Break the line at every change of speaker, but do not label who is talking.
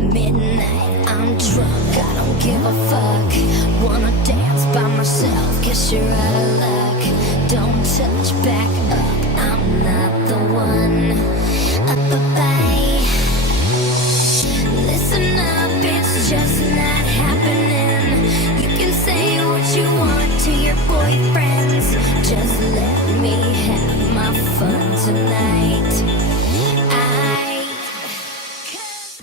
Midnight, I'm drunk, I don't give a fuck. Wanna dance by myself, guess you're out of luck. Don't touch back up.